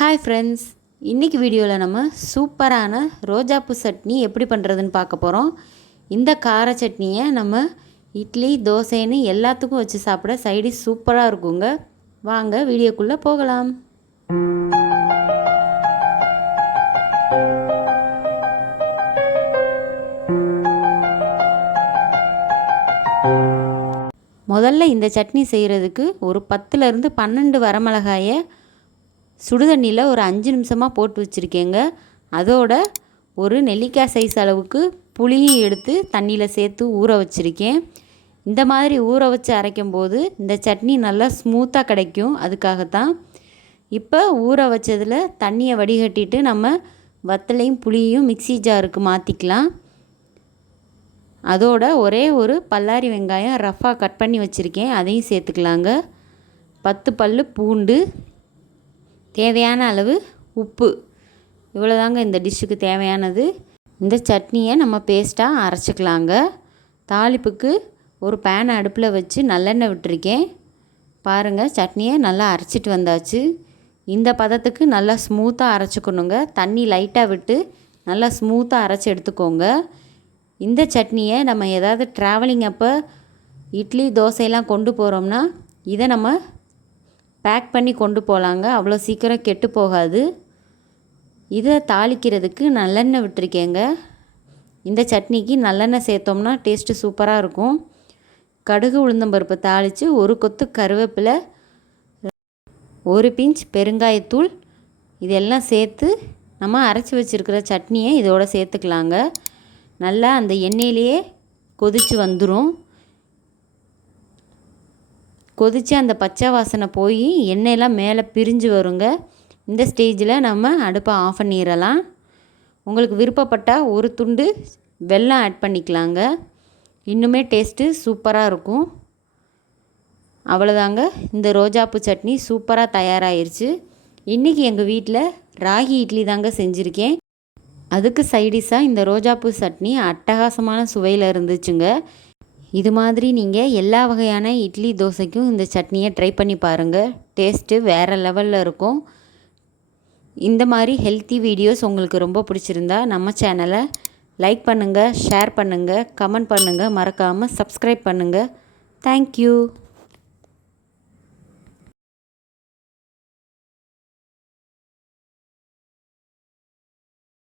Hi friends, இன்றைக்கி வீடியோவில் நம்ம சூப்பரான ரோஜாப்பூ சட்னி எப்படி பண்ணுறதுன்னு பார்க்க போகிறோம். இந்த கார சட்னியை நம்ம இட்லி தோசைன்னு எல்லாத்துக்கும் வச்சு சாப்பிட சைடிஷ் சூப்பராக இருக்குங்க. வாங்க வீடியோக்குள்ளே போகலாம். முதல்ல இந்த சட்னி செய்கிறதுக்கு ஒரு 10லேருந்து 12 வரமிளகாயை சுடுதண்ணியில் ஒரு 5 நிமிஷமாக போட்டு வச்சுருக்கேங்க. அதோட ஒரு நெல்லிக்காய் சைஸ் அளவுக்கு புளியும் எடுத்து தண்ணியில் சேர்த்து ஊற வச்சுருக்கேன். இந்த மாதிரி ஊற வச்சு அரைக்கும் போது இந்த சட்னி நல்லா ஸ்மூத்தாக கிடைக்கும். அதுக்காகத்தான் இப்போ ஊற வச்சதில் தண்ணியை வடிகட்டிட்டு நம்ம வத்தலையும் புளியையும் மிக்ஸி ஜாருக்கு மாற்றிக்கலாம். அதோட ஒரே ஒரு பல்லாரி வெங்காயம் ரஃப்பாக கட் பண்ணி வச்சுருக்கேன், அதையும் சேர்த்துக்கலாங்க. 10 பல் பூண்டு, தேவையான அளவு உப்பு, இவ்வளோதாங்க இந்த டிஷ்ஷுக்கு தேவையானது. இந்த சட்னியை நம்ம பேஸ்ட்டாக அரைச்சிக்கலாங்க. தாளிப்புக்கு ஒரு பேன் அடுப்பில் வச்சு நல்லெண்ணெய் விட்டுருக்கேன். பாருங்கள், சட்னியை நல்லா அரைச்சிட்டு வந்தாச்சு. இந்த பதத்துக்கு நல்லா ஸ்மூத்தாக அரைச்சிக்கணுங்க. தண்ணி லைட்டாக விட்டு நல்லா ஸ்மூத்தாக அரைச்சி எடுத்துக்கோங்க. இந்த சட்னியை நம்ம ஏதாவது ட்ராவலிங் அப்போ இட்லி தோசையெல்லாம் கொண்டு போகிறோம்னா இதை நம்ம பேக் பண்ணி கொண்டு போகலாங்க. அவ்வளோ சீக்கிரம் கெட்டு போகாது. இதை தாளிக்கிறதுக்கு நல்லெண்ணெய் விட்டுருக்கேங்க. இந்த சட்னிக்கு நல்லெண்ணெய் சேர்த்தோம்னா டேஸ்ட்டு சூப்பராக இருக்கும். கடுகு உளுந்தம்பருப்பு தாளித்து ஒரு கொத்து கருவேப்பிலை, ஒரு பிஞ்ச் பெருங்காயத்தூள், இதெல்லாம் சேர்த்து நம்ம அரைச்சி வச்சுருக்கிற சட்னியை இதோட சேர்த்துக்கலாங்க. நல்லா அந்த எண்ணெயிலேயே கொதித்து வந்துடும். கொதித்து அந்த பச்சை வாசனை போய் எண்ணெயெல்லாம் மேலே பிரிஞ்சு வருங்க. இந்த ஸ்டேஜில் நம்ம அடுப்பை ஆஃப் பண்ணிடலாம். உங்களுக்கு விருப்பப்பட்டால் ஒரு துண்டு வெல்லம் ஆட் பண்ணிக்கலாங்க. இன்னுமே டேஸ்ட்டு சூப்பராக இருக்கும். அவ்வளோதாங்க, இந்த ரோஜாப்பூ சட்னி சூப்பராக தயாராகிருச்சு. இன்றைக்கி எங்கள் வீட்டில் ராகி இட்லி தாங்க செஞ்சுருக்கேன். அதுக்கு சைடிஷாக இந்த ரோஜாப்பூ சட்னி அட்டகாசமான சுவையில் இருந்துச்சுங்க. இது மாதிரி நீங்கள் எல்லா வகையான இட்லி தோசைக்கும் இந்த சட்னியை ட்ரை பண்ணி பாருங்கள். டேஸ்ட்டு வேறு லெவலில் இருக்கும். இந்த மாதிரி ஹெல்த்தி வீடியோஸ் உங்களுக்கு ரொம்ப பிடிச்சிருந்தா நம்ம சேனலை லைக் பண்ணுங்கள், ஷேர் பண்ணுங்கள், கமெண்ட் பண்ணுங்கள், மறக்காமல் சப்ஸ்கிரைப் பண்ணுங்கள். தேங்க்யூ.